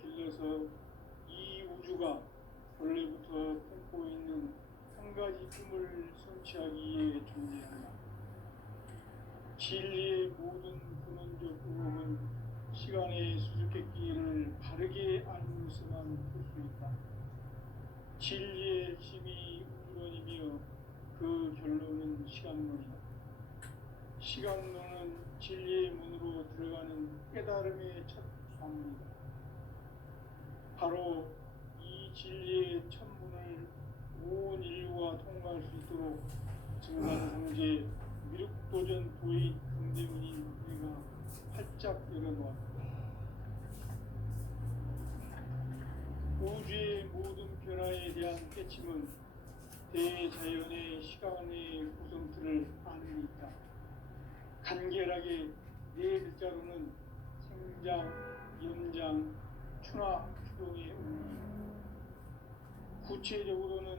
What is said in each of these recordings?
길러서 이 우주가 원래부터 품고 있는 한 가지 꿈을 성취하기에 존재한다. 진리의 모든 근원적 의혹은 시간의 수수께끼를 바르게 알므로서만 풀 수 있다. 진리의 핵심이 우주론이며 그 결론은 시간론이다. 시간론은 진리의 문으로 들어가는 깨달음의 첫 관문이다. 바로 이 진리의 첫 문을 온 인류가 통과할 수 있도록 증산상제 미륵도전 도의 강대문인 우리가 활짝 열어놓았다. 우주의 모든 변화에 대한 깨침은 대자연의 시간의 구성틀을 아는 있다. 간결하게 네 글자로는 생장, 연장, 추나 추동의 의미. 구체적으로는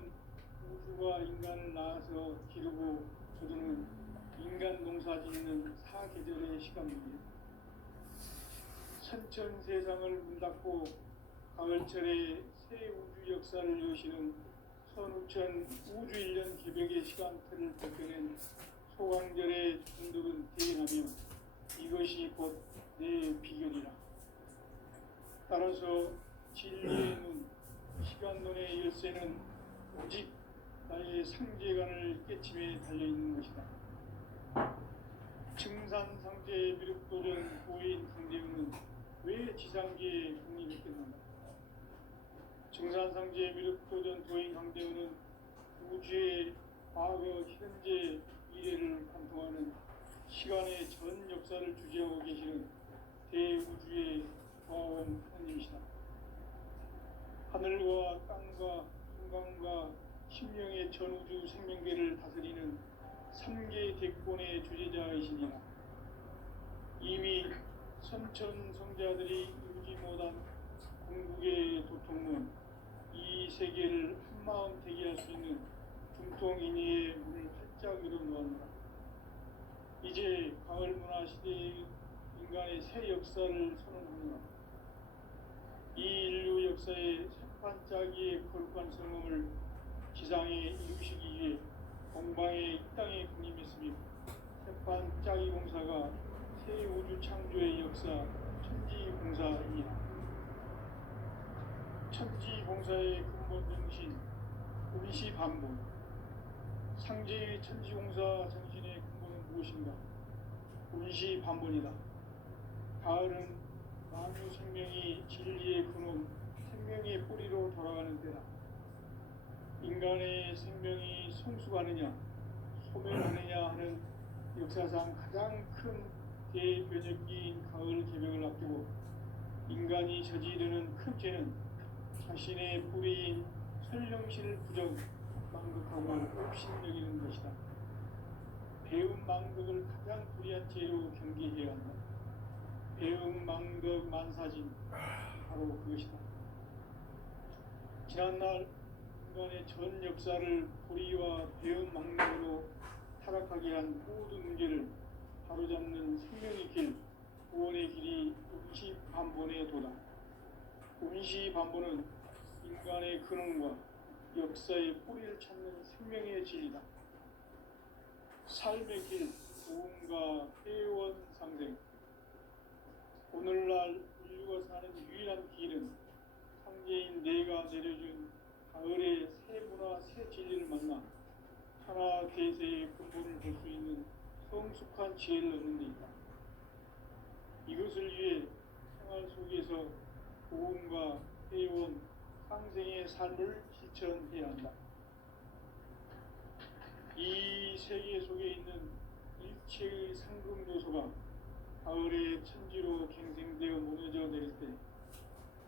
우주가 인간을 낳아서 기르고 거두는 인간 농사 짓는 사계절의 시간입니다. 선천 세상을 문 닫고 가을철에 새 우주 역사를 여시는 선우천 우주 1년 개벽의 시간틀을 벗겨낸 소강절의 중독은 대인하며 이것이 곧 내 비결이라. 따라서 진리의 눈, 시간론의 열쇠는 오직 나의 상제관을 깨침에 달려있는 것이다. 증산상제 미륵도전 고인 강대우는 왜 지상계에 국립했겠는가? 증산상제 미륵도전 도인 강대우는 우주의 과거, 현재, 미래를 관통하는 시간의 전 역사를 주재하고 계시는 대우주의 과원 하나님이시다. 하늘과 땅과 인간과 심령의 전우주 생명계를 다스리는 3개 대권의 주재자이시니라. 이미 선천성자들이 이루지 못한 궁극의 도통문, 이 세계를 한마음 대기할 수 있는 중통인의의 문을 활짝 열어놓았노라. 이제 가을 문화 시대의 인간의 새 역사를 선언합니다. 이 인류 역사의 새판짜기의 거룩한 성음을 지상에 이루시기 위해 공방에 이 땅에 군림했으며 새판짜기 공사가 새 우주 창조의 역사 천지공사입니다. 천지공사의 근본 정신 운시반본. 상제의 천지공사 정신의 근본은 무엇인가? 운시반본이다. 가을은 만유 생명이 진리의 근원, 생명의 뿌리로 돌아가는 때다. 인간의 생명이 성숙하느냐, 소멸하느냐 하는 역사상 가장 큰 대변혁기인 가을 개벽을 앞두고 인간이 저지르는 큰 죄는 자신의 뿌리인 설령실을 부정, 망극하고 업신여기는 것이다. 배움 망극을 가장 불의한 죄로 경계해야 한다. 배움 망극 만사진, 바로 그것이다. 지난날 인간의 전 역사를 불의와 배움 망극으로 타락하게 한 모든 문제를 바로잡는 생명의 길, 구원의 길이 운시반본의 도다. 운시반본은 인간의 근원과 역사의 뿌리를 찾는 생명의 진리다. 삶의 길, 도움과 회원 상생. 오늘날 인류가 사는 유일한 길은 상제인 내가 내려준 가을의 새 문화, 새 진리를 만나 하나 대세의 근본을 볼 수 있는 성숙한 지혜를 얻는 데 있다. 이것을 위해 생활 속에서 도움과 회원, 상생의 삶을 실천해야 한다. 이 세계 속에 있는 일체의 상금 요소가 가을의 천지로 갱생되어 무너져 내릴 때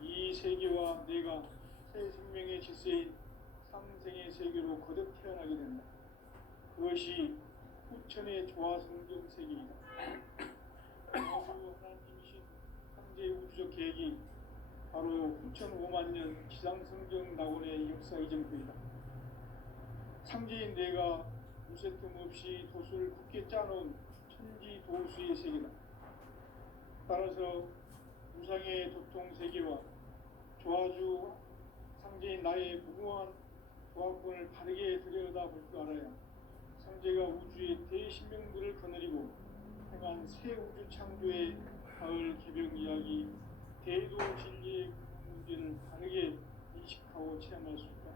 이 세계와 내가 새 생명의 질서인 상생의 세계로 거듭 태어나게 된다. 그것이 후천의 조화성경 세계이다. 하나님이신 상제 우주적 계획이 바로 후천 5만 년 지상성경 낙원의 역사 이전부이다. 상제인 내가 무쇠 틈 없이 도수를 굳게 짜놓은 천지 도수의 세계다. 따라서 무상의 도통 세계와 조아주 상제인 나의 무궁한 조합권을 바르게 들여다볼 줄 알아야 상제가 우주의 대신명들을 거느리고 행한 새 우주 창조의 가을 개벽 이야기, 대도 진리의 문제를 바르게 인식하고 체험할 수 있다.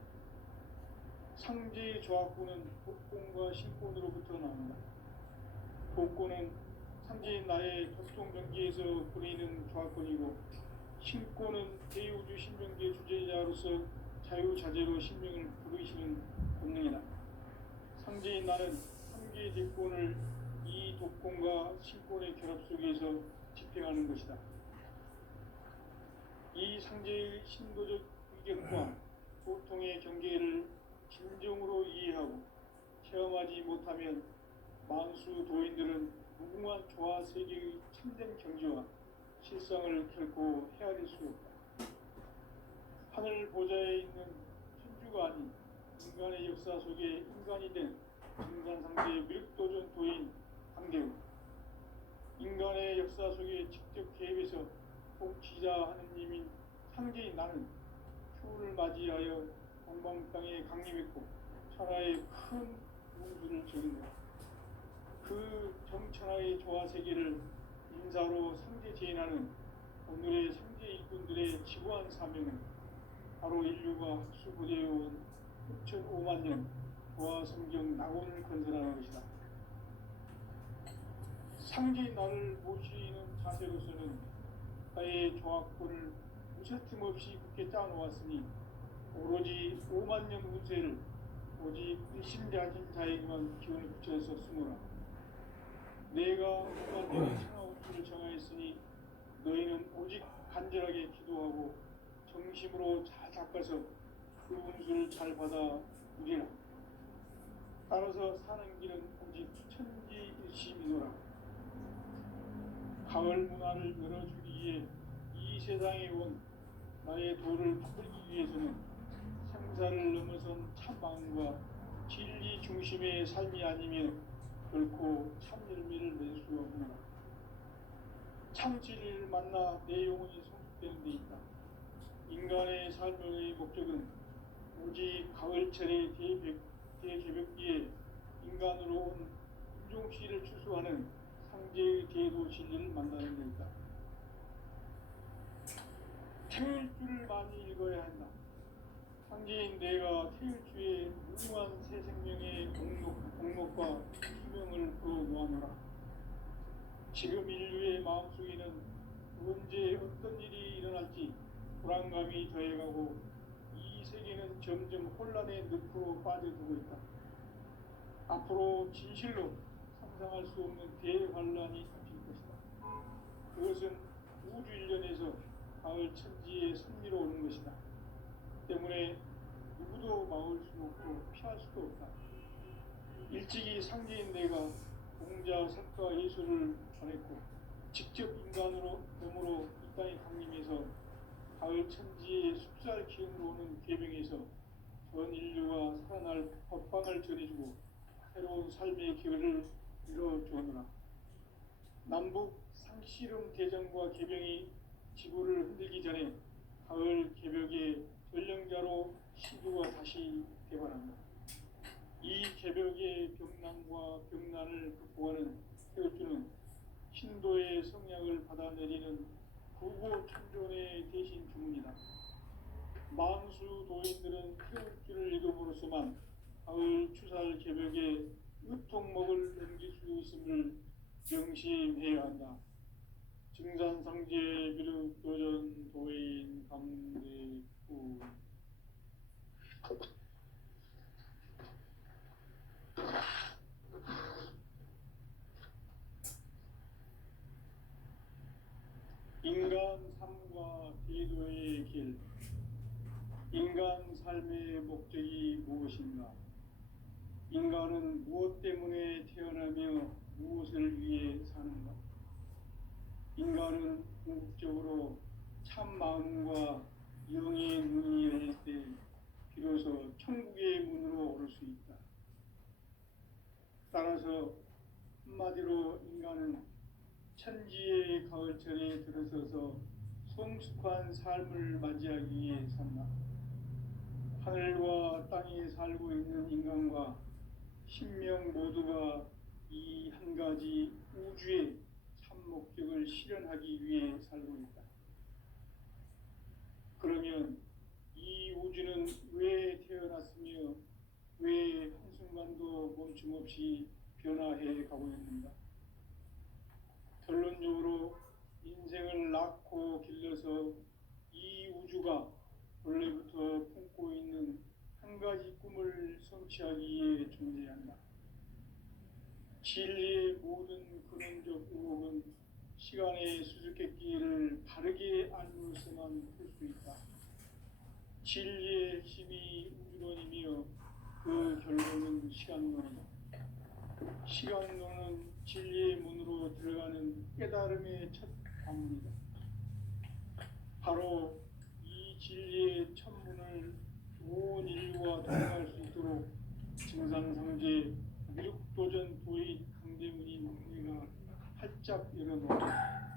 상제의 조합권은 복권과 신권으로부터 나온다. 복권은 상제인 나의 전통명기에서 보이는 조합권이고, 신권은 대우주 신명기의 주제자로서 자유자재로 신명을 부르시는 본능이다. 상제인 나는 3개의 대권을 이 독권과 신권의 결합 속에서 집행하는 것이다. 이 상제의 신도적 의견과 보통의 경계를 진정으로 이해하고 체험하지 못하면 만수 도인들은 무궁한 조화 세계의 참된 경지와 실상을 결코 헤아릴 수 없다. 하늘 보좌에 있는 천주가 아닌 인간의 역사 속에 인간이 된 증산상제의 미륵도전 도인 강대우, 인간의 역사 속에 직접 개입해서 통치자 하느님인 상제인 나는 휴를 맞이하여 동방 땅에 강림했고 천하의 큰 운수를 적인다. 그 정천하의 조화 세계를 인사로 상제 제인하는 오늘의 상제 일꾼들의 지구한 사명은 바로 인류가 학수고대해온 6,500만 년 조화 성경 낙원을 건설하는 것이다. 상제인 나를 모시는 자세로서는 나의 조합권을 무쇠틈 없이 굳게 짜놓았으니 오로지 5만 년 운세를 오직 일심가진 자에게만 기운을 붙여서 쓰노라. 내가 5만 년의 천하 운수를 정하였으니 너희는 오직 간절하게 기도하고 정심으로 잘 닦아서 그 운수를 잘 받아 누리라. 따라서 사는 길은 오직 천지일심이노라. 가을 문화를 열어주기 위해 이 세상에 온 나의 도를 풀기 위해서는 생사를 넘어선 참 마음과 진리 중심의 삶이 아니면 결코 참 열매를 낼 수 없노라. 참 진리를 만나 내 영혼이 성숙되는 데 있다. 인간의 삶의 목적은 오직 가을철의 대개벽기에 인간으로 온 인종씨를 추수하는 상제의 대도 진리를 만나는 데 있다. 태일주를 많이 읽어야 한다. 상제인 내가 태일주의 무궁한 새 생명의 공목과 수명을 풀어놓아노라. 지금 인류의 마음속에는 언제 어떤 일이 일어날지 불안감이 더해가고 이 세계는 점점 혼란의 늪으로 빠져들고 있다. 앞으로 진실로 상상할 수 없는 대환란이 닥칠 것이다. 그것은 우주 일련에서 가을 천지에 선미로 오는 것이다. 때문에 누구도 막을 수 없고 피할 수도 없다. 일찍이 상제인 내가 공자, 석가, 예술을 전했고 직접 인간으로 몸으로 이 땅에 강림해서 가을 천지의 숲살 기운으로 오는 계명에서 전 인류가 살아날 법방을 전해주고 새로운 삶의 기회를 이뤄주었노라. 남북 상씨름 대전과 개병이 지구를 흔들기 전에 가을 개벽의 전령자로 시두가 다시 개발한다. 이 개벽의 병난과 병난을 극복하는 태극주는 신도의 성약을 받아내리는 구고 천존의 대신 주문이다. 만수 도인들은 태극주를 읽음으로써만 가을 추살 개벽에 의통목을 넘길 수 있음을 명심해야 한다. 증산상제 미륵도전 도인 감대구. 인간 삶과 대도의 길. 인간 삶의 목적이 무엇인가? 인간은 무엇 때문에 태어나며 무엇을 위해 사는가? 인간은 궁극적으로 참 마음과 영의 문이 열릴 때 비로소 천국의 문으로 오를 수 있다. 따라서 한마디로 인간은 천지의 가을철에 들어서서 성숙한 삶을 맞이하기 위해 산다. 하늘과 땅에 살고 있는 인간과 신명 모두가 이 한 가지 우주의 참 목적을 실현하기 위해 살고 있다. 그러면 이 우주는 왜 태어났으며 왜 한순간도 멈춤 없이 변화해 가고 있는가? 결론적으로 인생을 낳고 길러서 이 우주가 원래부터 품고 있는 한 가지 꿈을 성취하기 위해 존재한다. 진리의 모든 근원적 의혹은 시간의 수수께끼를 바르게 알므로서만 풀 수 있다. 진리의 핵심이 우주론이며 그 결론은 시간론이다. 시간론은 진리의 문으로 들어가는 깨달음의 첫 관문이다. 바로 이 진리의 첫 문을 온 인류가 통과할 수 있도록 증산상제 미륵도전 도인 강대문인 내가 활짝 열어놓았다.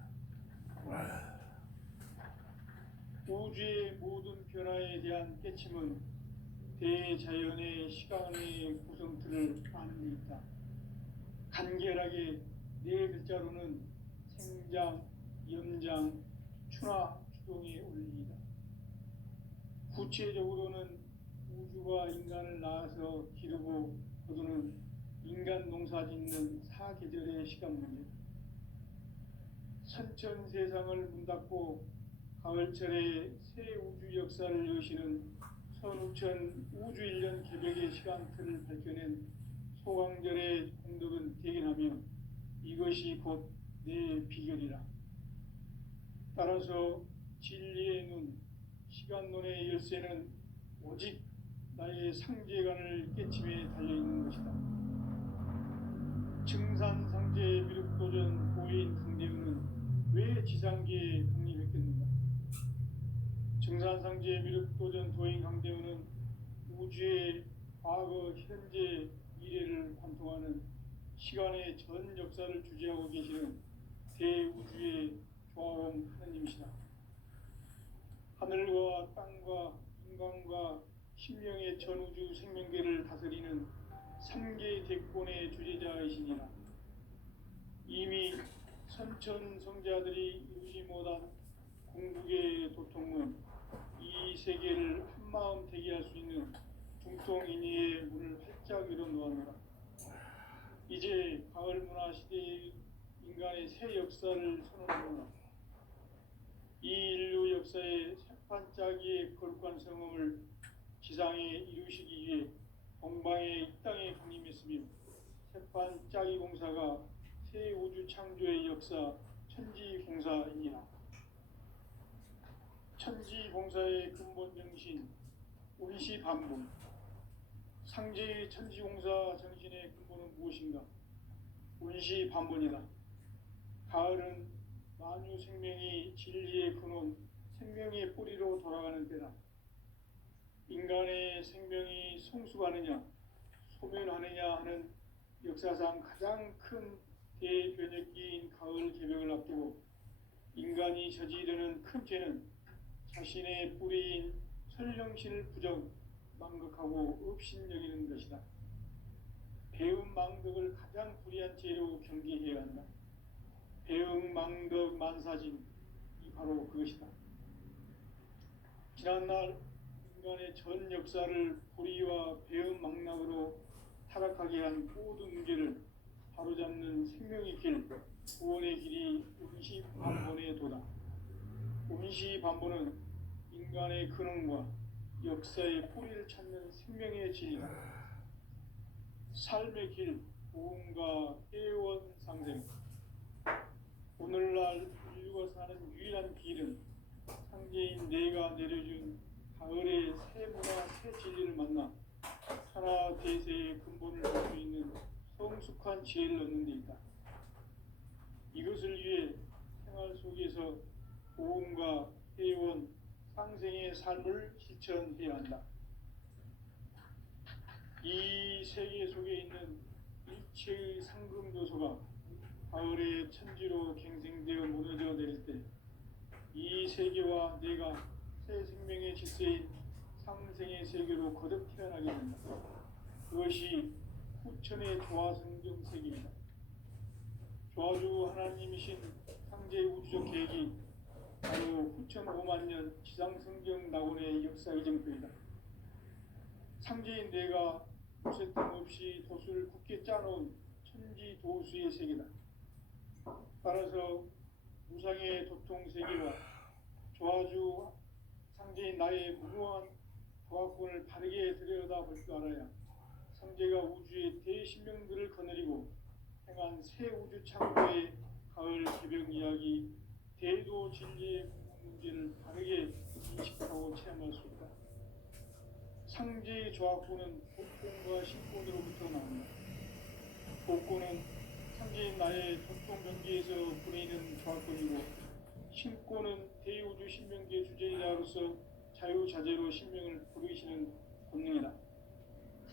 우주의 모든 변화에 대한 깨침은 대자연의 시간의 구성틀을 아는 데 있다. 간결하게 네 글자로는 생장, 연장, 추나 추동의 원리이다. 구체적으로는 우주가 인간을 낳아서 기르고 거두는 인간 농사 짓는 사계절의 시간 문제. 선천 세상을 문 닫고 가을철에 새 우주 역사를 여시는 선우천 우주 1년 개벽의 시간틀을 밝혀낸 소강절의 공덕은 대견하며 이것이 곧 내 비결이라. 따라서 진리의 눈, 시간론의 열쇠는 오직 나의 상제관을 깨침에 달려있는 것이다. 증산상제 미륵도전 도인 강대우는 왜 지상계에 독립했겠는가? 증산상제 미륵도전 도인 강대우는 우주의 과거, 현재, 미래를 관통하는 시간의 전 역사를 주재하고 계시는 대우주의 조화원 하느님이시다. 하늘과 땅과 인간과 신명의 전우주 생명계를 다스리는 3개 대권의 주재자이시니라. 이미 선천성자들이 이루지 못한 궁극의 도통은 이 세계를 한마음 대기할 수 있는 중통인의의 문을 활짝 열어놓았노라. 이제 가을 문화 시대의 인간의 새 역사를 선언하노라. 이 인류 역사의 새판짜기의 거룩한 성음을 지상에 이루시기 위해 동방의 이 땅에 강림했으며 새판짜기 공사가 새 우주 창조의 역사 천지공사이니라. 천지공사의 근본 정신 운시반복. 상제의 천지공사 정신의 근본은 무엇인가? 운시반복이다. 가을은 만유 생명이 진리의 근원, 생명의 뿌리로 돌아가는 때다. 인간의 생명이 성숙하느냐, 소멸하느냐 하는 역사상 가장 큰 대변혁기인 가을 개벽을 앞두고 인간이 저지르는 큰 죄는 자신의 뿌리인 설령신을 부정, 망극하고 업신여기는 것이다. 배움 망덕을 가장 불의한 죄로 경계해야 한다. 배움 망덕 만사진, 이 바로 그것이다. 지난날 인간의 전 역사를 불의와 배움 망락으로 타락하게 한 모든 문제를 바로잡는 생명의 길, 구원의 길이 운시반본의 도다. 운시반본은 인간의 근원과 역사의 뿌리를 찾는 생명의 진리다. 삶의 길, 보험과 회원상생. 오늘날 인류가 사는 유일한 길은 상제인 내가 내려준 가을의 새 문화, 새 진리를 만나 천하 대세의 근본을 볼 수 있는 성숙한 지혜를 얻는 데 있다. 이것을 위해 생활 속에서 보험과 회원, 상생의 삶을 실천해야 한다. 이 세계 속에 있는 일체의 상금 요소가 가을의 천지로 갱생되어 무너져 내릴 때 이 이 세계와 내가 새 생명의 질서인 상생의 세계로 거듭 태어나게 된다. 그것이 후천의 조화성경 세계이다. 조화주 하나님이신 상제 우주적 계획이 바로 후천 5만 년 지상성경 낙원의 역사 이정표이다. 상제인 내가 무쇠뜸 없이 돛을 굳게 짜놓은 천지 도수의 세계다. 따라서 무상의 도통 세계와 조화주 상제인 나의 무궁한 조화권을 바르게 들여다볼 줄 알아야 상제가 우주의 대신명들을 거느리고 행한 새 우주 창조의 가을 개벽 이야기 대도 진리의 문제를 바르게 인식하고 체험할 수 있다. 상제의 조화권은 복권과 신권으로부터 나온다. 복권은 상제인 나의 도통 경계에서 부리는 조화권이고, 신권은 대우주 신명계 주제자로서 자유자재로 신명을 부르시는 권능이다.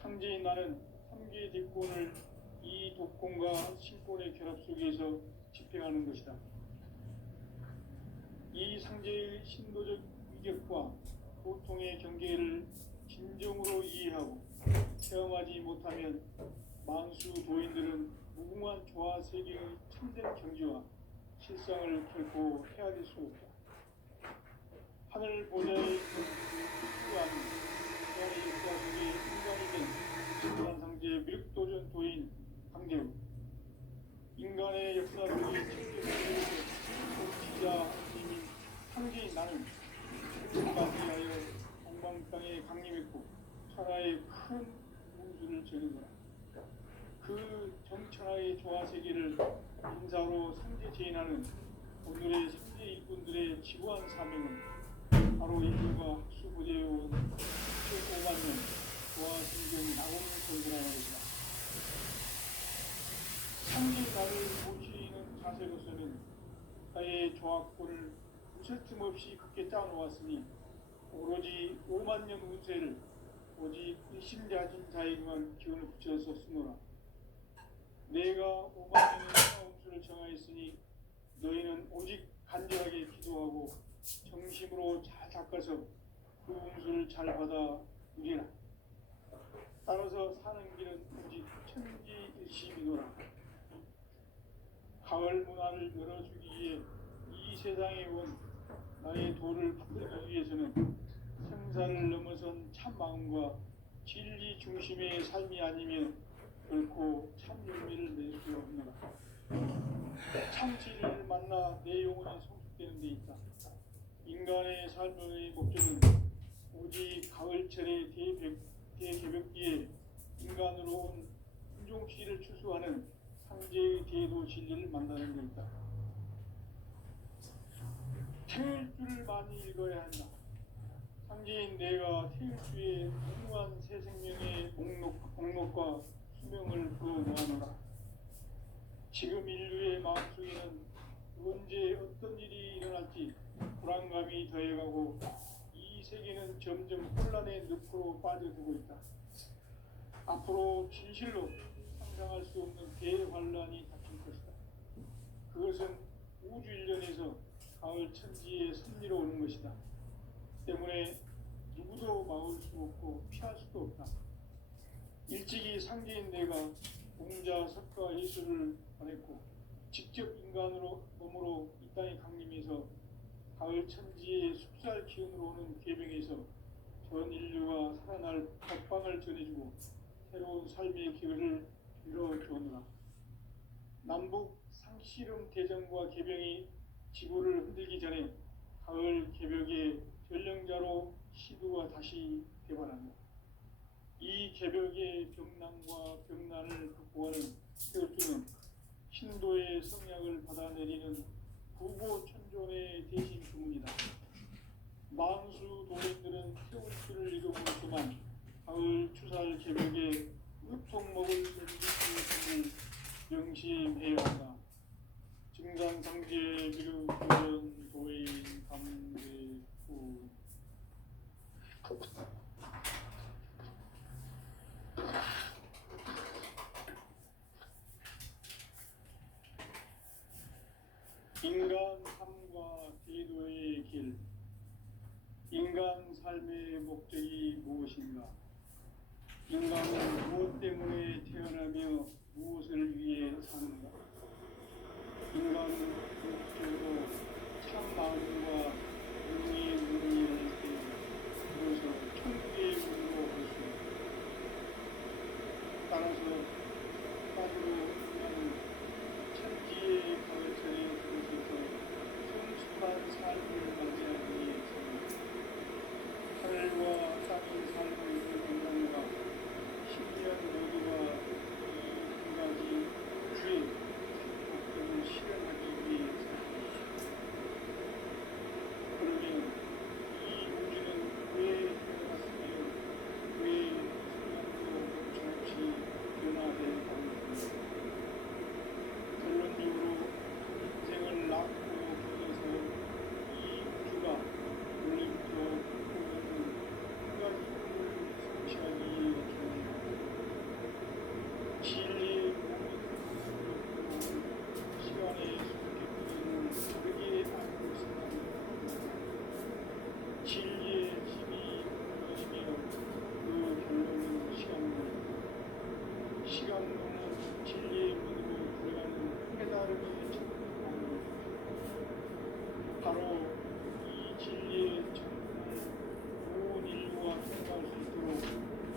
상제인 나는 3개의 뒷권을 이 독권과 신권의 결합 속에서 집행하는 것이다. 이 상제의 신도적 위격과 고통의 경계를 진정으로 이해하고 체험하지 못하면 만수 도인들은 무궁한 조화 세계의 참된 경지와 실상을 결코 헤아릴 수 없다. 하늘 보좌의 수고하는 인간의 역사 속에 인간이 된 진단 상제의 밀도전 도인 강대우, 인간의 역사 속에 창조세계에서 통치자님인 상제인 나는 인간에 하여 엉망땅에 강림했고 천하의 큰 문수를 저는거라. 그 정천하의 조화세계를 인사로 상제 제인하는 오늘의 상제 일꾼들의 지구한 사명은 바로 인류가 학수부재해온 5만 년 조화성경 낙원을 건설하는 것이다. 상제 나를 모시는 자세로서는 나의 조화권을 무쇠틈 없이 굳게 짜놓았으니 오로지 5만 년 운세를 오직 일심자진 자에게만 기운을 붙여서 쓰노라. 내가 5만 년의 사움수를 정하였으니 너희는 오직 간절하게 기도하고 정심으로 잘 닦아서 그 운수를 잘 받아 누리라. 따라서 사는 길은 오직 천지일심이노라. 가을 문화를 열어주기 위해 이 세상에 온 나의 도를 붙들기 위해서는 생사를 넘어선 참 마음과 진리 중심의 삶이 아니면 결코 참 열매를 낼 수 없노라. 참 진리를 만나 내 영혼이 성숙되는 데 있다. 인간의 삶의 목적은 오직 가을철의 대개벽기에 인간으로 온 인종시를 추수하는 상제의 대도 진리를 만나는 데 있다. 태일주를 많이 읽어야 한다. 상제인 내가 태일주의 무궁한 새 생명의 목록과 수명을 불어놓아노라. 지금 인류의 마음속에는 언제 어떤 일이 일어날지 불안감이 더해가고 이 세계는 점점 혼란의 늪으로 빠져들고 있다. 앞으로 진실로 상상할 수 없는 대환란이 닥칠 것이다. 그것은 우주 일련에서 가을 천지의 섭리로 오는 것이다. 때문에 누구도 막을 수 없고 피할 수도 없다. 일찍이 상제인 내가 공자, 석가, 예수를 보냈고 직접 인간으로 몸으로 이 땅에 강림해서 가을 천지의 숲살 기운으로 오는 계명에서 전 인류가 살아날 법방을 전해주고 새로운 삶의 기회를 이뤄주오노라. 남북 상씨름 대전과 개병이 지구를 흔들기 전에 가을 개벽의 전령자로 시두가 다시 개발한다. 이 개벽의 병난과 병난을 극복하는 태울주는 신도의 성약을 받아내리는 부고천존의 대신 주문이다. 만수 도인들은 태울주를 읽어보지만 가을 추살 개벽에 으통 먹을 뱀짓을 명심해야 한다. 증산상제 비루 교전 도인 감대후. 인간 삶과 기도의 길. 삶의 목적이 무엇인가? 인간은 무엇 때문에 태어나며 무엇을 위해 사는가? 인간은 목적으로 참 마음과 용의 문을 열 때 비로소 천국의 문으로 갈 수 있다. 따라서 한마디로 인간은 천지의 가을철에 들어서서 성숙한 삶을 맞이하기 위해서 하늘과 땅의 삶을 이루는 인간과 10년 모두가 이 두 가지 주의 목적을 실현하기 위해서 그러면 이 우주는 왜 태어났으며 왜 순간도 잠시 변화되어 가고 있는가? 결론적으로 인생을 낳고 길어서 이 우주가 원래부터 보는 한 가지 꿈을 성취하기 위해 태어납니다. 진리의 모든 시간의 수직기는 다르게 알고 있습니다. 진리의 힘이 무엇이며 그 결론은 시간론입니다. 시간론은 진리의 문으로 들어가는 깨달음의 천국입니다. 바로 이 진리의 천국을 온 인류가 통과할 수 있도록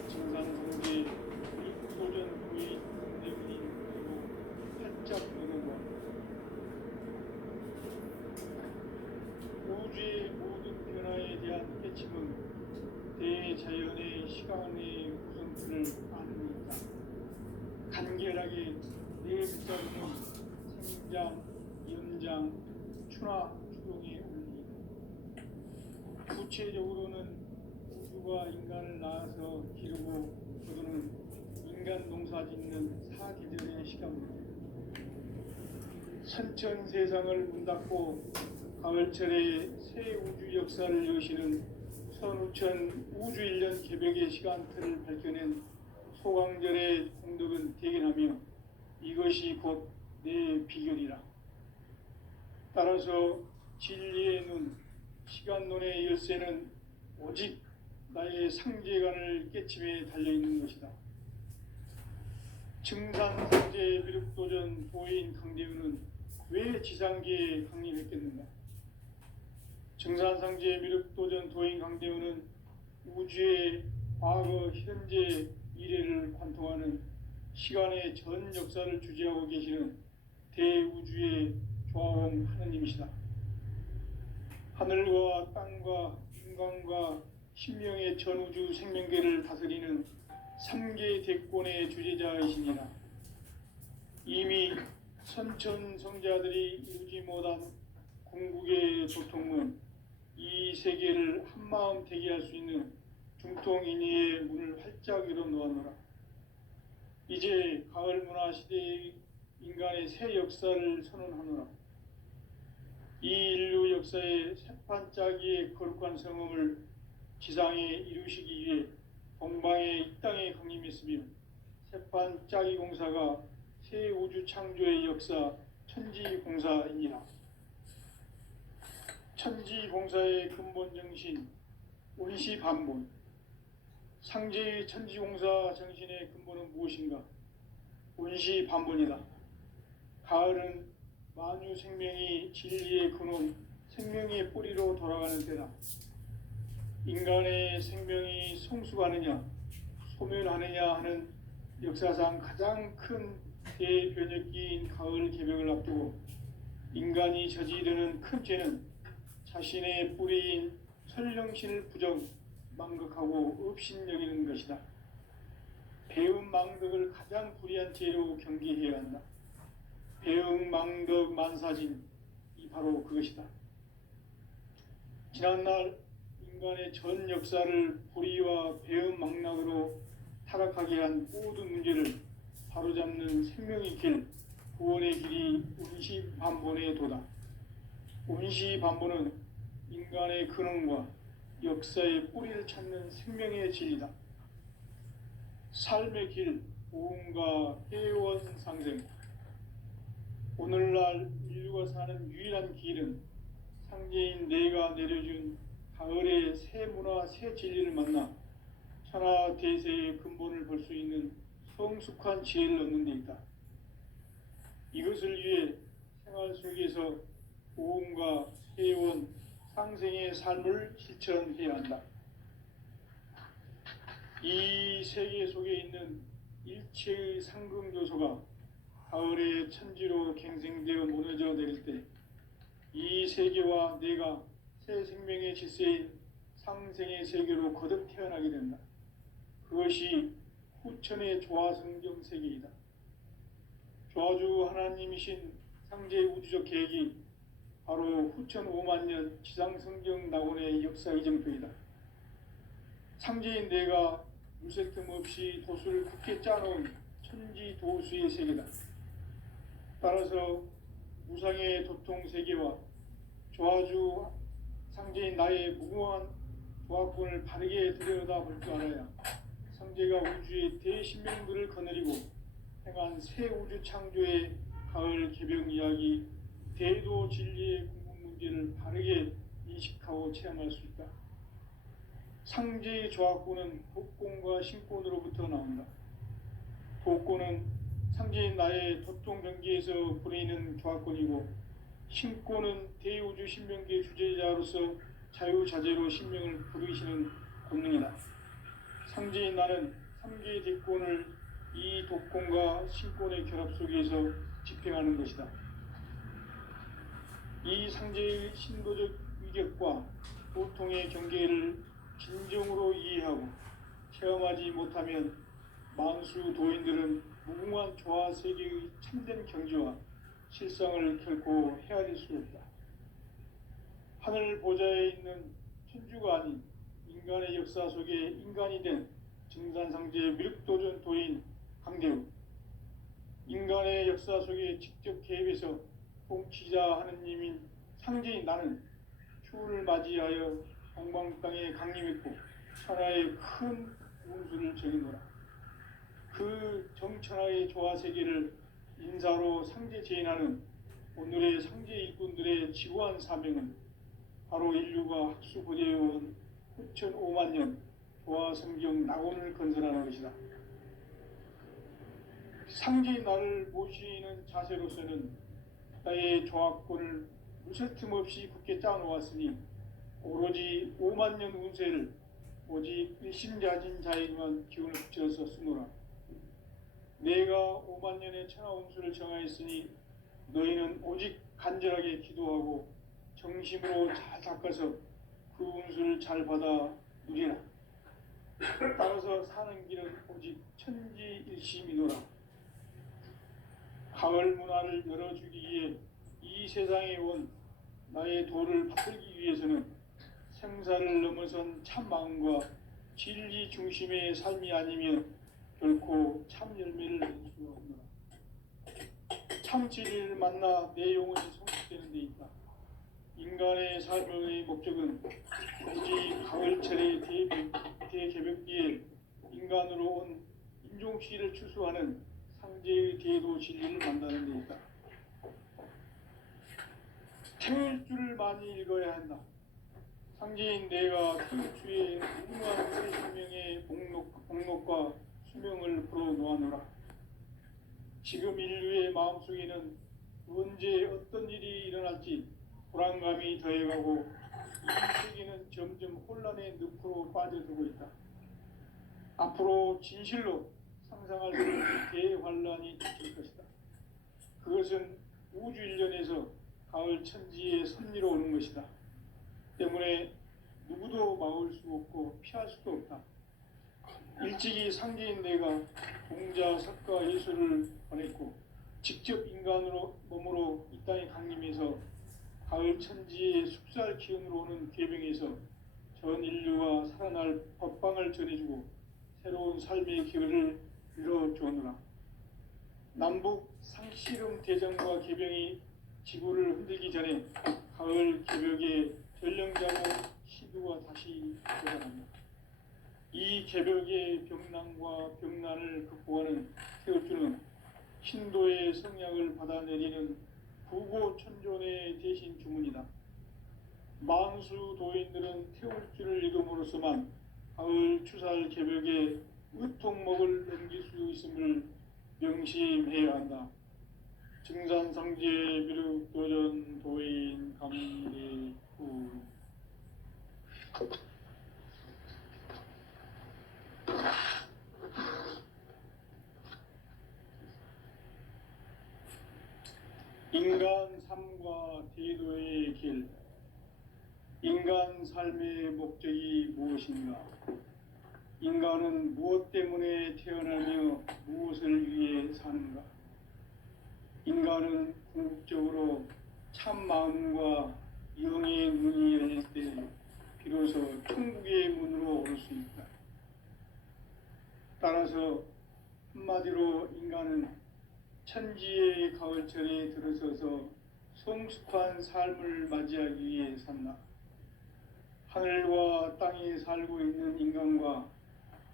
증산성계 도전 부의 대변인으로 활짝 열어보았다. 우주의 모든 변화에 대한 깨침은 대자연의 시간의 구성틀을 아는 이다. 간결하게 네 글자로는 생장, 연장, 추나 추동의 원리이다. 구체적으로는 우주가 인간을 낳아서 기르고 거두는 인간 농사짓는 사계절의 시간입니다. 선천 세상을 문 닫고 가을철에 새 우주 역사를 여시는 선우천 우주 1년 개벽의 시간틀을 밝혀낸 소강절의 공덕은 대견하며 이것이 곧 내 비결이라. 따라서 진리의 눈, 시간론의 열쇠는 오직 나의 상제관을 깨침에 달려있는 것이다. 증산상제 미륵도전 도인 강대우는 왜 지상계에 강림했겠는가? 증산상제 미륵도전 도인 강대우는 우주의 과거, 현재, 미래를 관통하는 시간의 전 역사를 주재하고 계시는 대우주의 조화홍 하느님이시다. 하늘과 땅과 인간과 신명의 전우주 생명계를 다스리는 3계 대권의 주재자이시니라. 이미 선천성자들이 이루지 못한 궁극의 도통문, 이 세계를 한마음 되게 할 수 있는 중통인의의 문을 활짝 열어놓았노라. 이제 가을 문화 시대의 인간의 새 역사를 선언하노라. 이 인류 역사의 새판짜기의 거룩한 성음을 지상에 이루시기 위해 동방의 이 땅에 강림했으며 새판짜기 공사가 새 우주 창조의 역사 천지공사이니라. 천지공사의 근본 정신 운시반본, 상제의 천지공사 정신의 근본은 무엇인가? 운시반본이다. 가을은 만유 생명이 진리의 근원, 생명의 뿌리로 돌아가는 때다. 인간의 생명이 성숙하느냐, 소멸하느냐 하는 역사상 가장 큰 대변혁기인 가을 개벽을 앞두고 인간이 저지르는 큰 죄는 자신의 뿌리인 설령신을 부정, 망극하고 업신여기는 것이다. 배음 망덕을 가장 불의한 죄로 경계해야 한다. 배음 망덕 만사진, 이 바로 그것이다. 지난날 인간의 전 역사를 불의와 배음 망락으로 타락하게 한 모든 문제를 바로잡는 생명의 길, 구원의 길이 운시반본의 도다. 운시반본은 인간의 근원과 역사의 뿌리를 찾는 생명의 진리다. 삶의 길, 보응과 회원상생. 오늘날 인류가 사는 유일한 길은 상제인 내가 내려준 가을의 새 문화, 새 진리를 만나 천하 대세의 근본을 볼 수 있는 성숙한 지혜를 얻는 데 있다. 이것을 위해 생활 속에서 보험과 회원, 상생의 삶을 실천해야 한다. 이 세계 속에 있는 일체의 상금 요소가 가을의 천지로 갱생되어 무너져 내릴 때 이 세계와 내가 새 생명의 질서인 상생의 세계로 거듭 태어나게 된다. 그것이 후천의 조화성경 세계이다. 조화주 하나님이신 상제의 우주적 계획이 바로 후천 5만 년 지상성경 낙원의 역사 이정표이다. 상제인 내가 물새 틈 없이 도수를 굳게 짜놓은 천지 도수의 세계다. 따라서 무상의 도통 세계와 조화주 상제인 나의 무궁한 조화권을 바르게 들여다볼 줄 알아야 상제가 우주의 대신명들을 거느리고 행한 새 우주 창조의 가을 개병 이야기, 대도 진리의 궁극 문제를 바르게 인식하고 체험할 수 있다. 상제의 조화권은 복권과 신권으로부터 나온다. 복권은 상제인 나의 도통 경계에서 부리는 조화권이고, 신권은 대우주 신명기의 주제자로서 자유자재로 신명을 부르시는 권능이다. 상제인 나는 3개의 대권을 이 독권과 신권의 결합 속에서 집행하는 것이다. 이 상제의 신도적 위격과 보통의 경계를 진정으로 이해하고 체험하지 못하면 만수 도인들은 무궁한 조화 세계의 참된 경지와 실상을 결코 헤아릴 수 없다. 하늘 보좌에 있는 천주가 아닌 인간의 역사 속에 인간이 된 증산상제 미륵도전 도인 강대우, 인간의 역사 속에 직접 개입해서 통치자 하느님인 상제인 나는 추운을 맞이하여 동방 땅에 강림했고 천하의 큰 운수를 정해노라. 그 정천하의 조화 세계를 인사로 상제 제인하는 오늘의 상제 일꾼들의 지구한 사명은 바로 인류가 학수고대해온 후천 5만 년 조화 성경 낙원을 건설하는 것이다. 상제인 나를 모시는 자세로서는 나의 조화권을 무쇠틈 없이 굳게 짜놓았으니 오로지 5만 년 운세를 오직 일심자진 자에게만 기운을 붙여서 쓰노라. 내가 5만 년의 천하 운수를 정하였으니 너희는 오직 간절하게 기도하고 정심으로 잘 닦아서 그 운수를 잘 받아 누리라. 따라서 사는 길은 오직 천지일심이노라. 가을 문화를 열어주기 위해 이 세상에 온 나의 도를 받들기 위해서는 생사를 넘어선 참 마음과 진리 중심의 삶이 아니면 결코 참 열매를 낼 수 없노라. 참 진리를 만나 내 영혼이 성숙되는 데 있다. 인간의 삶의 목적은 오직 가을철의 대개벽기에 인간으로 온 인종시를 추수하는 상제의 대도 진리를 만나는 데 있다. 태울 줄을 많이 읽어야 한다. 상제인 내가 태우주의 무궁한 새 생명의 목록과 수명을 풀어놓아노라. 지금 인류의 마음속에는 언제 어떤 일이 일어날지 불안감이 더해가고 이 세계는 점점 혼란의 늪으로 빠져들고 있다. 앞으로 진실로 상상할 수 없는 대환란이 닥칠 것이다. 그것은 우주 일련에서 가을 천지의 섭리로 오는 것이다. 때문에 누구도 막을 수 없고 피할 수도 없다. 일찍이 상제인 내가 공자, 석가, 예수를 보냈고 직접 인간으로 몸으로 이 땅에 강림해서 가을 천지의 숙살 기운으로 오는 계병에서 전 인류가 살아날 법방을 전해주고 새로운 삶의 기회를 열어주었노라. 남북 상씨름 대전과 계병이 지구를 흔들기 전에 가을 개벽의 전령자로 시두가 다시 돌아갑니다. 이 개벽의 병난과 병난을 극복하는 태우주는 신도의 성약을 받아내리는 부고천존의 대신 주문이다. 만수 도인들은 태울 줄을 이름으로서만 가을 추살 개벽에 의통목을 넘길 수 있음을 명심해야 한다. 증산상제 미륵도전 도인 감리후. 인간 삶과 태도의 길. 인간 삶의 목적이 무엇인가? 인간은 무엇 때문에 태어나며 무엇을 위해 사는가? 인간은 궁극적으로 참 마음과 영의 눈이 열릴 때 비로소 천국의 문으로 올 수 있다. 따라서 한마디로 인간은 천지의 가을철에 들어서서 성숙한 삶을 맞이하기 위해 산다. 하늘과 땅에 살고 있는 인간과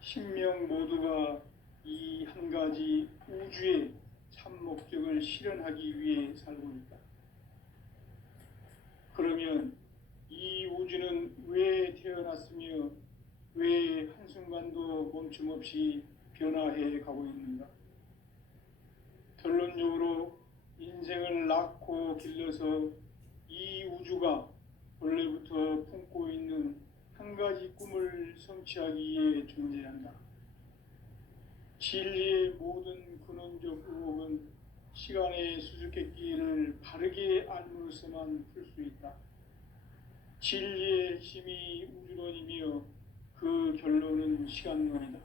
신명 모두가 이 한 가지 우주의 참 목적을 실현하기 위해 살고 있다. 그러면 이 우주는 왜 태어났으며 왜 한순간도 멈춤 없이 변화해 가고 있는가? 결론적으로 인생을 낳고 길러서 이 우주가 원래부터 품고 있는 한 가지 꿈을 성취하기 위해 존재한다. 진리의 모든 근원적 의혹은 시간의 수수께끼를 바르게 알므로서만 풀 수 있다. 진리의 힘이 우주론이며 그 결론은 시간론이다.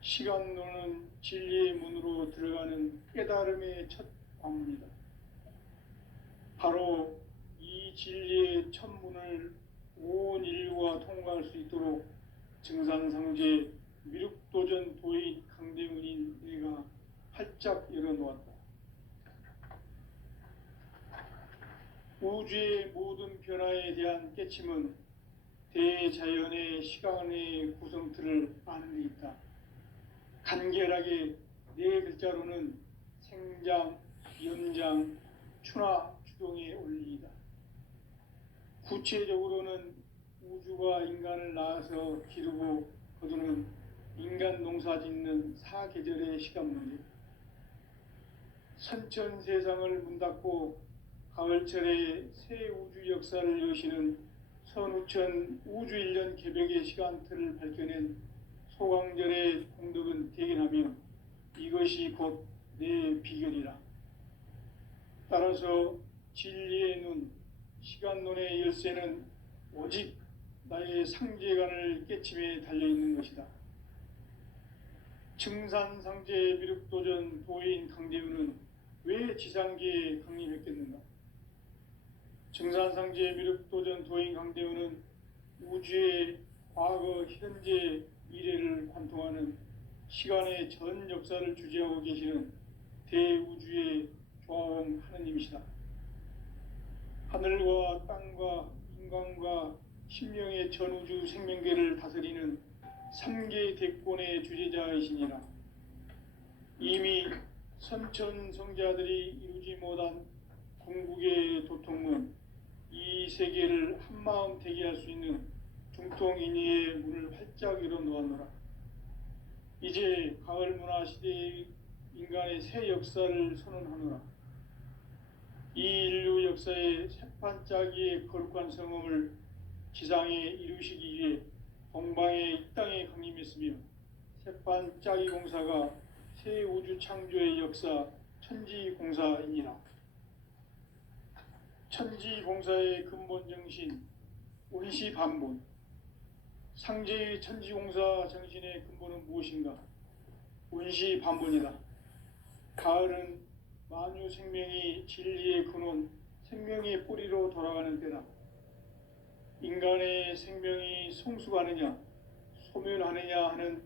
시간론은 진리의 문으로 들어가는 깨달음의 첫 관문이다. 바로 이 진리의 첫 문을 온 인류가 통과할 수 있도록 증산상제 미륵도전 도인 강대문인 내가 활짝 열어놓았다. 우주의 모든 변화에 대한 깨침은 대자연의 시간의 구성틀을 아는 데 있다. 간결하게 네 글자로는 생장, 연장, 추나 추동의 원리이다. 구체적으로는 우주가 인간을 낳아서 기르고 거두는 인간 농사 짓는 사계절의 시간 문제. 선천 세상을 문 닫고 가을철에 새 우주 역사를 여시는 선우천 우주 1년 개벽의 시간틀을 밝혀낸 소강절의 공덕은 대견하며 이것이 곧 내 비결이라. 따라서 진리의 눈, 시간론의 열쇠는 오직 나의 상제관을 깨침에 달려있는 것이다. 증산상제 미륵도전 도인 강대우는 왜 지상계에 강림했겠는가? 증산상제 미륵도전 도인 강대우는 우주의 과거, 현재, 미래를 관통하는 시간의 전 역사를 주재하고 계시는 대우주의 조화원 하느님이시다. 하늘과 땅과 인간과 신명의 전우주 생명계를 다스리는 3개 대권의 주재자이시니라. 이미 선천성자들이 이루지 못한 궁극의 도통문, 이 세계를 한마음 되게 할 수 있는 중통인의의 문을 활짝 열어놓았노라. 이제 가을 문화 시대의 인간의 새 역사를 선언하노라. 이 인류 역사의 새판짜기의 거룩한 성험을 지상에 이루시기 위해 동방의 이 땅에 강림했으며 새판짜기 공사가 새 우주 창조의 역사 천지공사이니라. 천지공사의 근본 정신 운시반본. 상제의 천지공사 정신의 근본은 무엇인가? 운시반본이다. 가을은 만유 생명이 진리의 근원, 생명의 뿌리로 돌아가는 때다. 인간의 생명이 성숙하느냐, 소멸하느냐 하는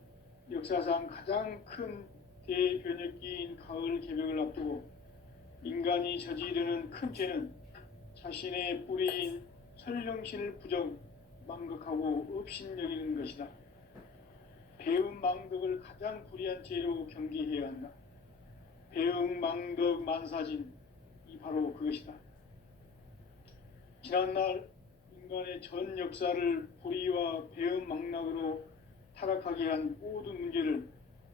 역사상 가장 큰 대변혁기인 가을 개벽을 앞두고 인간이 저지르는 큰 죄는 자신의 뿌리인 설령신을 부정, 망극하고 업신여기는 것이다. 배음 망덕을 가장 불의한 죄로 경계해야 한다. 배음 망덕 만사진, 이 바로 그것이다. 지난날 인간의 전 역사를 불의와 배은망락으로 타락하게 한 모든 문제를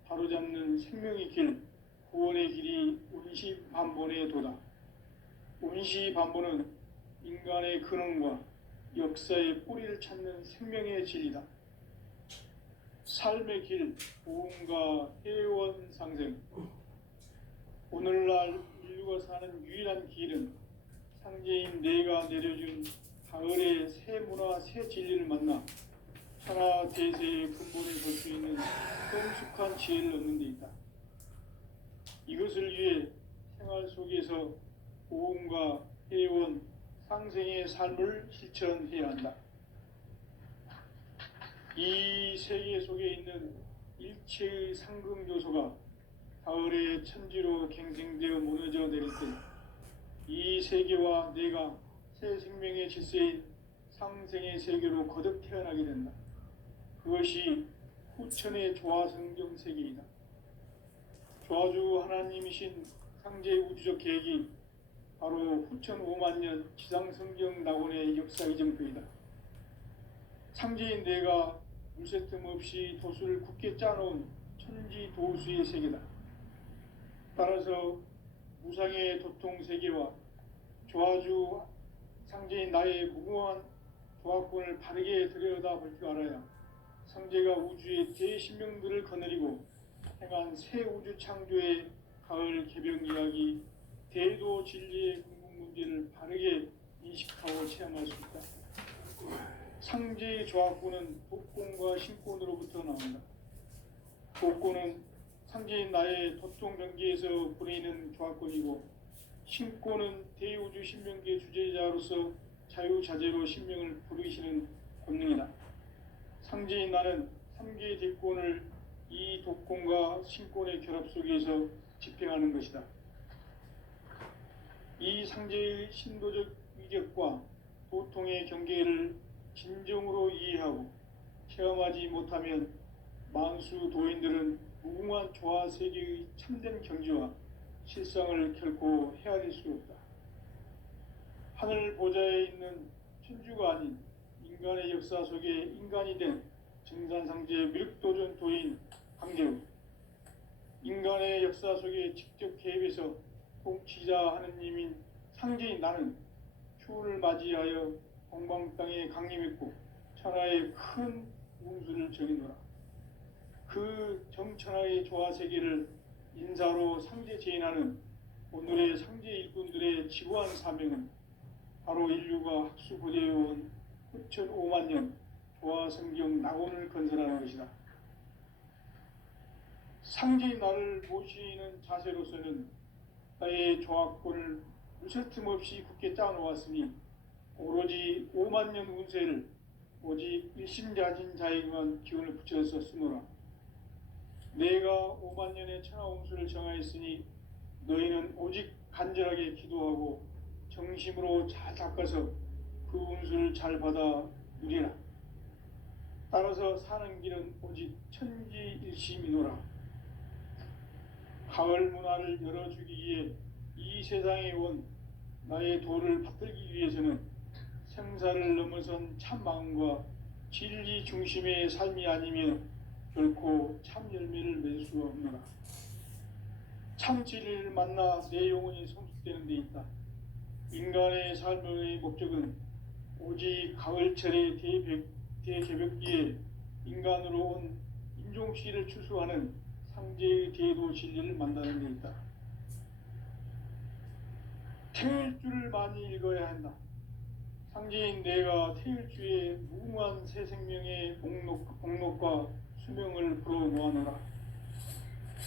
바로잡는 생명의 길, 구원의 길이 운시반본에 도다. 운시반본은 인간의 근원과 역사의 뿌리를 찾는 생명의 진리다. 삶의 길, 보험과 회원 상생. 오늘날 인류가 사는 유일한 길은 상제인 내가 내려준 가을의 새 문화, 새 진리를 만나 천하 대세의 근본을 볼 수 있는 성숙한 지혜를 얻는 데 있다. 이것을 위해 생활 속에서 보험과 회원, 상생의 삶을 실천해야 한다. 이 세계 속에 있는 일체의 상금 요소가 가을의 천지로 갱생되어 무너져 내릴 때 이 세계와 내가 새 생명의 질서인 상생의 세계로 거듭 태어나게 된다. 그것이 후천의 조화성경 세계이다. 조화주 하나님이신 상제 우주적 계획이 바로 후천 5만 년 지상성경 낙원의 역사 이정표이다. 상제인 내가 물새 틈 없이 도수를 굳게 짜놓은 천지 도수의 세계다. 따라서 무상의 도통 세계와 조화주 상제인 나의 무궁한 조화권을 바르게 들여다볼 줄 알아야 상제가 우주의 대신명들을 거느리고 행한 새 우주 창조의 가을 개병 이야기, 대도 진리의 궁극 문제를 바르게 인식하고 체험할 수 있다. 상제의 조화권은 독권과 신권으로부터 나온다. 독권은 상제인 나의 도통 경계에서 보내는 조화권이고, 신권은 대우주 신명계 주제자로서 자유자재로 신명을 부르시는 권능이다. 상제인 나는 3개의 대권을 이 독권과 신권의 결합 속에서 집행하는 것이다. 이 상제의 신도적 위력과 도통의 경계를 진정으로 이해하고 체험하지 못하면 만수 도인들은 무궁한 조화 세계의 참된 경지와 실상을 결코 헤아릴 수 없다. 하늘 보좌에 있는 천주가 아닌 인간의 역사 속에 인간이 된 증산상제 밀도전 도인 강재우, 인간의 역사 속에 직접 개입해서 통치자 하느님인 상제인 나는 추운을 맞이하여 동방 땅에 강림했고 천하의 큰 운수를 정해노라. 그 정천하의 조화세계를 인사로 상제 제인하는 오늘의 상제 일꾼들의 지구한 사명은 바로 인류가 학수고대해온 후천 5만 년 조화성경 낙원을 건설하는 것이다. 상제인 나를 모시는 자세로서는 나의 조화권을 무쇠 틈 없이 굳게 짜놓았으니 오로지 5만 년 운세를 오직 일심자진 자에게만 기운을 붙여서 쓰노라. 내가 5만 년의 천하 운수를 정하였으니 너희는 오직 간절하게 기도하고 정심으로 잘 닦아서 그 운수를 잘 받아 누리라. 따라서 사는 길은 오직 천지일심이노라. 가을 문화를 열어주기 위해 이 세상에 온 나의 도를 받들기 위해서는 생사를 넘어선 참 마음과 진리 중심의 삶이 아니면 결코 참 열매를 맺을 수 없노라. 참 진리를 만나 내 영혼이 성숙되는 데 있다. 인간의 삶의 목적은 오직 가을철의 대개벽기에 인간으로 온 인종시를 추수하는 상제의 대도 진리를 만나는 데 있다. 태일주를 많이 읽어야 한다. 상제인 내가 태일주의 무궁한 새 생명의 목록과 수명을 불어놓아노라.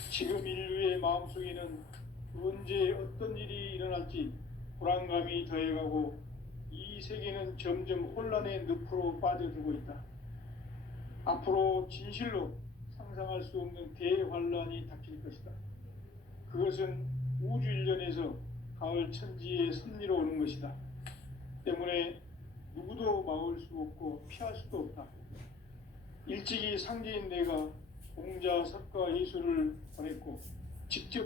지금 인류의 마음속에는 언제 어떤 일이 일어날지 불안감이 더해가고 이 세계는 점점 혼란의 늪으로 빠져들고 있다. 앞으로 진실로 상상할 수 없는 대환란이 닥칠 것이다. 그것은 우주 일련에서 가을 천지의 섭리로 오는 것이다. 때문에 누구도 막을 수 없고 피할 수도 없다. 일찍이 상제인 내가 공자, 석가, 예수를 보냈고 직접